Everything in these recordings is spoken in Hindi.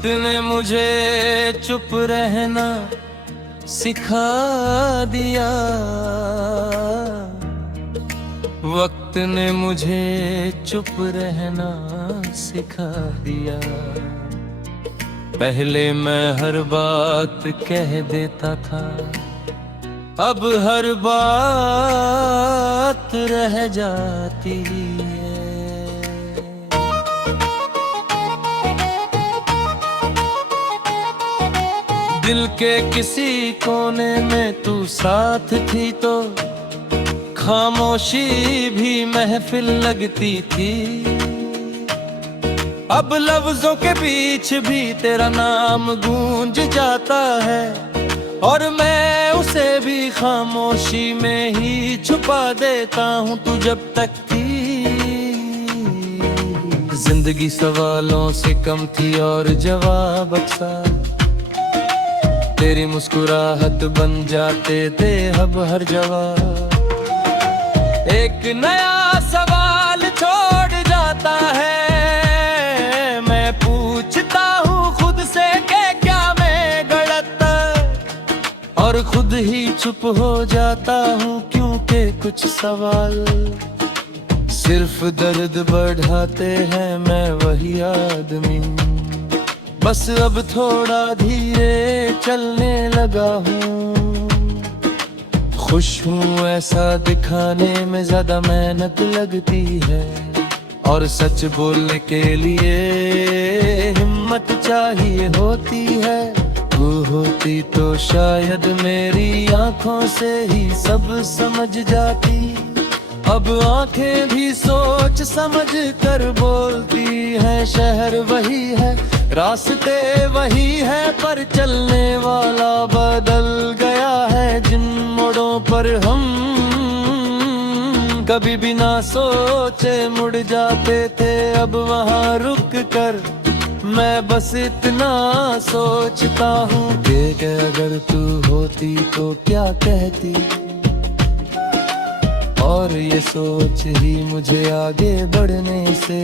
वक्त ने मुझे चुप रहना सिखा दिया, वक्त ने मुझे चुप रहना सिखा दिया। पहले मैं हर बात कह देता था, अब हर बात रह जाती है। दिल के किसी कोने में तू साथ थी तो खामोशी भी महफिल लगती थी। अब लफ्जों के बीच भी तेरा नाम गूंज जाता है, और मैं उसे भी खामोशी में ही छुपा देता हूँ। तू जब तक थी जिंदगी सवालों से कम थी और जवाब अक्सर तेरी मुस्कुराहट बन जाते थे अब हर जवाब। एक नया सवाल छोड़ जाता है, मैं पूछता हूँ खुद से कि क्या मैं गलत, और खुद ही चुप हो जाता हूँ क्योंकि कुछ सवाल सिर्फ दर्द बढ़ाते हैं। मैं वही आदमी बस अब थोड़ा धीरे चलने लगा हूँ। खुश हूँ ऐसा दिखाने में ज्यादा मेहनत लगती है, और सच बोलने के लिए हिम्मत चाहिए होती है। वो होती तो शायद मेरी आंखों से ही सब समझ जाती। अब आंखें भी सोच समझ कर बोलती हैं। शहर वही है, रास्ते वही है, पर चलने वाला बदल गया है। जिन मोड़ों पर हम कभी भी ना सोचे मुड़ जाते थे, अब वहाँ रुक कर मैं बस इतना सोचता हूँ कि अगर तू होती तो क्या कहती। और ये सोच ही मुझे आगे बढ़ने से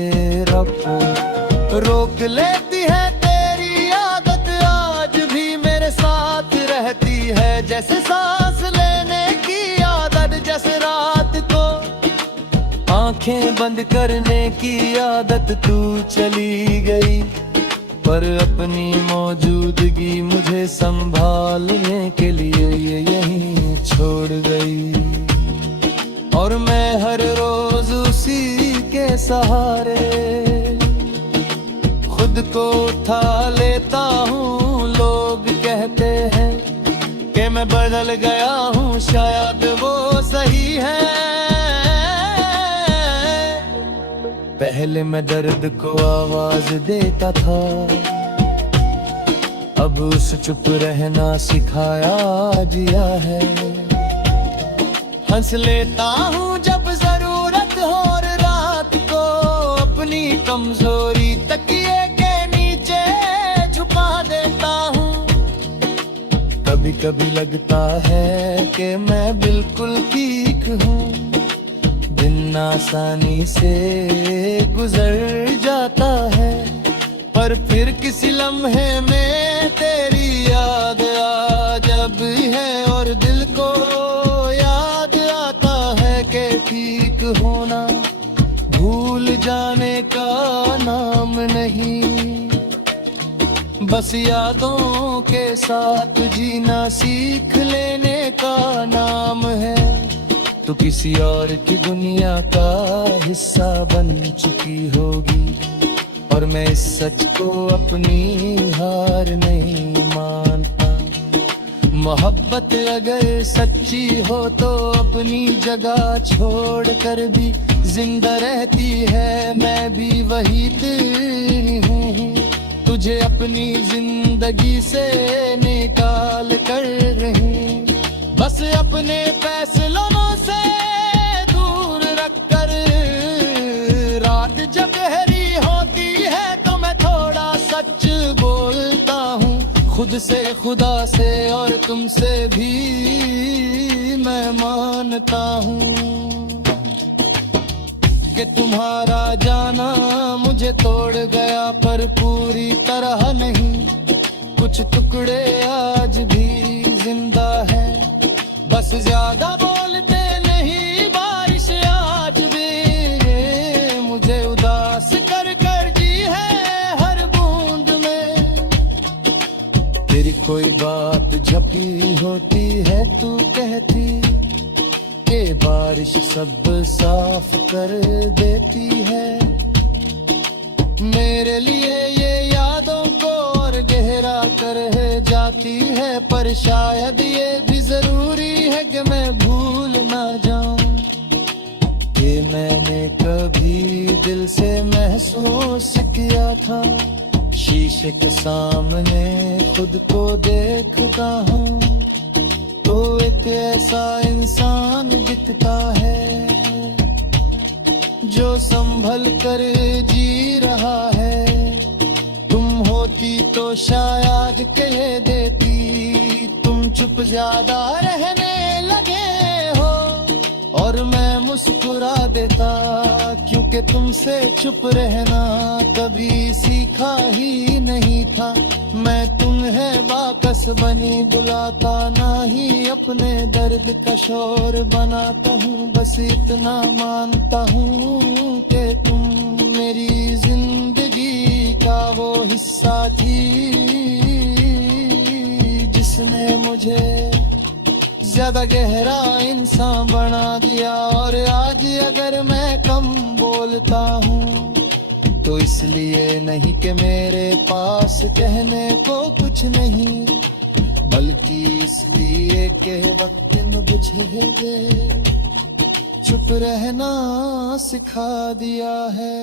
रोक लेती है। तेरी आदत आज भी मेरे साथ रहती है, जैसे सांस लेने की आदत, जैसे रात को आंखें बंद करने की आदत। तू चली गई पर अपनी मौजूदगी मुझे संभालने के लिए ये यहीं छोड़ गई। और मैं हर रोज उसी के सहारे खुद को उठा लेता हूँ। लोग कहते हैं कि मैं बदल गया हूँ, शायद वो सही है। पहले मैं दर्द को आवाज देता था, अब उस चुप रहना सिखाया जिया है। हंस लेता हूँ जब जरूरत हो, और रात को अपनी कमजोरी तकिए के नीचे छुपा देता हूँ। कभी कभी लगता है कि मैं बिल्कुल ठीक हूँ, दिन आसानी से गुजर जाता है। पर फिर किसी लम्हे में तेरी याद आ जब है, और दिल को याद आता है कि ठीक होना भूल जाने का नाम नहीं, बस यादों के साथ जीना सीख लेने का नाम है। तो किसी और की दुनिया का हिस्सा बन चुकी होगी, और मैं इस सच को अपनी हार नहीं मानता। मोहब्बत अगर सच्ची हो तो अपनी जगह छोड़ कर भी जिंदा रहती है। मैं भी वही दिल हूँ, तुझे अपनी जिंदगी से निकाल कर रही। बस अपने फैसलों से दूर रखकर, रात जब गहरी होती है तो मैं थोड़ा सच बोलता हूँ। खुद से, खुदा से और तुमसे भी मैं मानता हूँ। कि तुम्हारा जाना मुझे तोड़ गया, पर पूरी तरह नहीं। कुछ टुकड़े आज भी जिंदा है, बस ज्यादा बोलते नहीं। बारिश आज भी मुझे उदास कर कर जी है हर बूंद में। तेरी कोई बात झपकी होती है, तू कहती के बारिश सब साफ कर देती है। मेरे लिए ये यादों को और गहरा कर जाती है, पर शायद ये भी जरूरी है कि मैं भूल ना जाऊं कि मैंने कभी दिल से महसूस किया था। शीशे के सामने खुद को देखता हूँ तो एक ऐसा इंसान दिखता है जो संभल कर जी रहा है। तुम होती तो शायद कह देती, तुम चुप ज्यादा रहने लगे हो, और मैं मुस्कुरा देता, क्योंकि तुमसे चुप रहना कभी सीखा ही नहीं था। मैं तुम्हें बाकस बनी बुलाता, ना ही अपने दर्द का शोर बनाता हूँ। बस इतना मानता हूँ कि तुम मेरी जिंदगी का वो हिस्सा थी जिसने मुझे ज्यादा गहरा इंसान बना दिया। और आज अगर मैं कम बोलता हूँ तो इसलिए नहीं कि मेरे पास कहने को कुछ नहीं, बल्कि इसलिए कि वक्त मुझे चुप रहना सिखा दिया है।